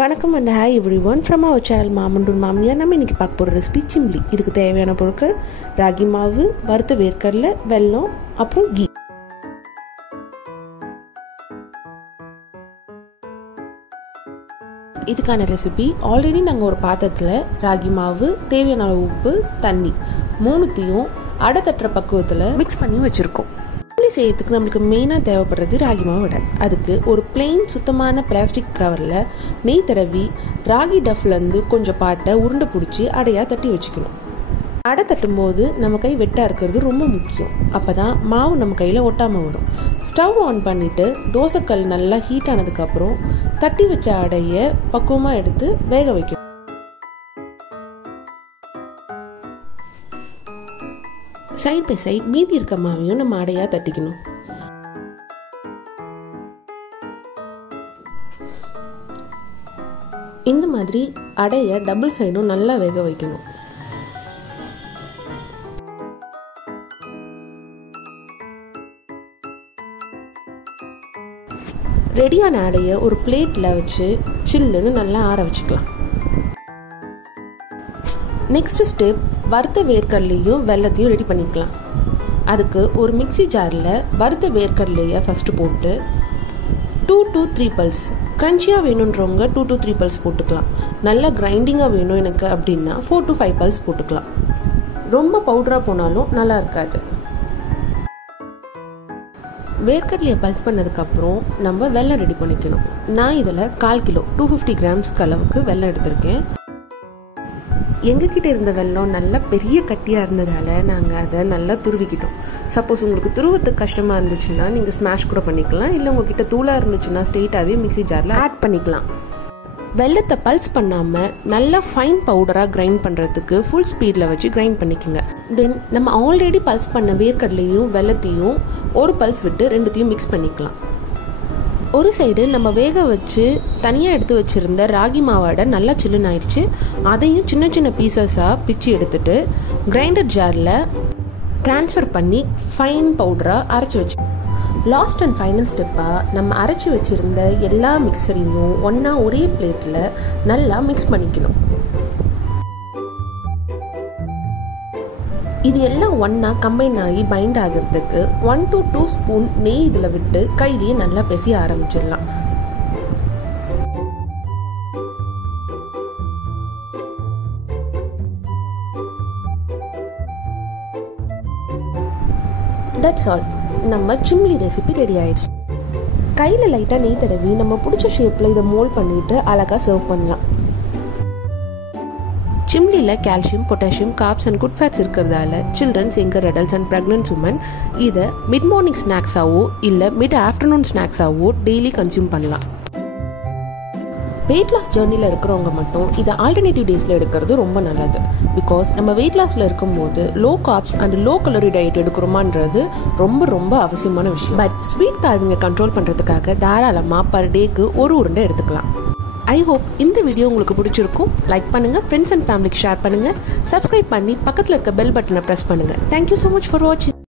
வணக்கம் and hi everyone from our channel Mamandur மாமியா. நம்ம இன்னைக்கு பார்க்க போற ரெசிபி சிம்லி. இதுக்கு தேவையான பொருட்கள் ராகி மாவு, வறுத்த வேர்க்கடலை, வெல்லம், அப்புறம் கீ. இதுக்கான ரெசிபி ஆல்ரெடி நாங்கள் ஒரு பாத்திரத்தில் ராகி மாவு, தேவையான அளவு உப்பு, தண்ணி மூணுத்தையும் அடை தட்டுற பக்குவத்தில் மிக்ஸ் பண்ணி வச்சுருக்கோம். சிம்லி செய்யறதுக்கு நம்மளுக்கு மெயினாக தேவைப்படுறது ராகி மாவு அடை. அதுக்கு ஒரு பிளெயின் சுத்தமான பிளாஸ்டிக் கவரில் நெய் தடவி ராகி டஃப்லேருந்து கொஞ்சம் பாட்டை உருண்டை பிடிச்சி அடையாக தட்டி வச்சுக்கணும். அடை தட்டும்போது நம்ம கை வெட்டாக இருக்கிறது ரொம்ப முக்கியம். அப்போ தான் மாவு நம்ம கையில் ஒட்டாமல் வரும். ஸ்டவ் ஆன் பண்ணிவிட்டு தோசைக்கல் நல்லா ஹீட் ஆனதுக்கப்புறம் தட்டி வச்ச அடையை பக்குவமாக எடுத்து வேக வைக்கணும். சைட் பை சைட் மீதி இருக்க மாவையும் நம்ம அடையாக தட்டிக்கணும். இந்த மாதிரி அடையை டபுள் சைடும் நல்லா வேக வைக்கணும். ரெடியான அடையை ஒரு பிளேட்டில் வச்சு சில்லுன்னு நல்லா ஆற வச்சுக்கலாம். நெக்ஸ்ட் ஸ்டெப், வறுத்த வேர்க்கடலையும் வெல்லத்தையும் ரெடி பண்ணிக்கலாம். அதுக்கு ஒரு மிக்சி ஜாரில் வறுத்த வேர்க்கடலையை ஃபஸ்ட்டு போட்டு 2 to 3 பல்ஸ், க்ரன்ச்சியாக வேணுன்றவங்க 2 to 3 பல்ஸ் போட்டுக்கலாம். நல்லா கிரைண்டிங்காக வேணும் எனக்கு அப்படின்னா 4 to 5 பல்ஸ் போட்டுக்கலாம். ரொம்ப பவுடராக போனாலும் நல்லா இருக்காது. வேர்க்கடலையை பல்ஸ் பண்ணதுக்கப்புறம் நம்ம வெல்லம் ரெடி பண்ணிக்கணும். நான் இதில் 1/4 கிலோ 250 கிராம்ஸ்க்கு அளவுக்கு வெல்லம் எடுத்திருக்கேன். எங்ககிட்ட இருந்த வெல்லம் நல்லா பெரிய கட்டியாக இருந்ததால் நாங்கள் அதை நல்லா துருவிக்கிட்டோம். சப்போஸ் உங்களுக்கு துருவத்துக்கு கஷ்டமாக இருந்துச்சுன்னா நீங்கள் ஸ்மாஷ் கூட பண்ணிக்கலாம். இல்லை உங்ககிட்ட தூளாக இருந்துச்சுன்னா ஸ்ட்ரெயிட்டாகவே மிக்சி ஜாரில் ஆட் பண்ணிக்கலாம். வெல்லத்தை பல்ஸ் பண்ணாமல் நல்லா ஃபைன் பவுடராக கிரைண்ட் பண்ணுறதுக்கு ஃபுல் ஸ்பீடில் வச்சு கிரைண்ட் பண்ணிக்கோங்க. தென் நம்ம ஆல்ரெடி பல்ஸ் பண்ண வேர்க்கடலையும் வெல்லத்தையும் ஒரு பல்ஸ் விட்டு ரெண்டுத்தையும் மிக்ஸ் பண்ணிக்கலாம். ஒரு சைடு நம்ம வேக வச்சு தனியாக எடுத்து வச்சுருந்த ராகி மாவாடை நல்லா சில்லுன்னு ஆயிடுச்சு. அதையும் சின்ன சின்ன பீசஸாக பிச்சு எடுத்துட்டு கிரைண்டர் ஜாரில் ட்ரான்ஸ்ஃபர் பண்ணி ஃபைன் பவுடராக அரைச்சி வச்சு, லாஸ்ட் அண்ட் ஃபைனல் ஸ்டெப்பாக நம்ம அரைச்சி வச்சுருந்த எல்லா மிக்சரையும் ஒன்றா ஒரே பிளேட்டில் நல்லா மிக்ஸ் பண்ணிக்கணும். இது எல்லாம் ஒன்றா கம்பைன் ஆகி பைண்ட் ஆகிறதுக்கு 1 to 2 ஸ்பூன் நெய் இதில் விட்டு கையிலேயே நல்லா பிசைய ஆரம்பிச்சிடலாம். That's all. நம்ம சிம்லி ரெசிபி ரெடி ஆயிடுச்சு. கையில் லைட்டாக நெய் தடவி நம்ம பிடிச்ச ஷேப்பில் இதை மோல்ட் பண்ணிட்டு அழகாக சர்வ் பண்ணலாம். சிம்லியில் calcium, potassium, carbs and good fats இருக்கிறதால childrens, younger adults and pregnant women இதை மிட் மார்னிங் ஸ்நாக்ஸாவோ இல்லை மிட் ஆஃப்டர்நூன் ஸ்நாக்ஸாவோ டெய்லி கன்சியூம் பண்ணலாம். வெயிட் லாஸ் ஜேர்னியில் இருக்கிறவங்க மட்டும் இதை ஆல்டர்னேட்டிவ் டேஸில் எடுக்கிறது ரொம்ப நல்லது. பிகாஸ் நம்ம வெயிட் லாஸில் இருக்கும்போது low carbs and low calorie diet எடுக்கிறோமான்றது ரொம்ப ரொம்ப அவசியமான விஷயம். பட் ஸ்வீட் கார்விங்கை கண்ட்ரோல் பண்ணுறதுக்காக தாராளமாக பர் டேக்கு ஒரு உருண்டை எடுத்துக்கலாம். ஐ ஹோப் இந்த வீடியோ உங்களுக்கு பிடிச்சிருக்கும். லைக் பண்ணுங்கள், ஃப்ரெண்ட்ஸ் அண்ட் ஃபேமிலிக்கு ஷேர் பண்ணுங்கள், சப்ஸ்கிரைப் பண்ணி பக்கத்தில் இருக்க பெல் பட்டனை ப்ரெஸ் பண்ணுங்கள். தேங்க்யூ ஸோ மச் ஃபார் வாட்சிங்.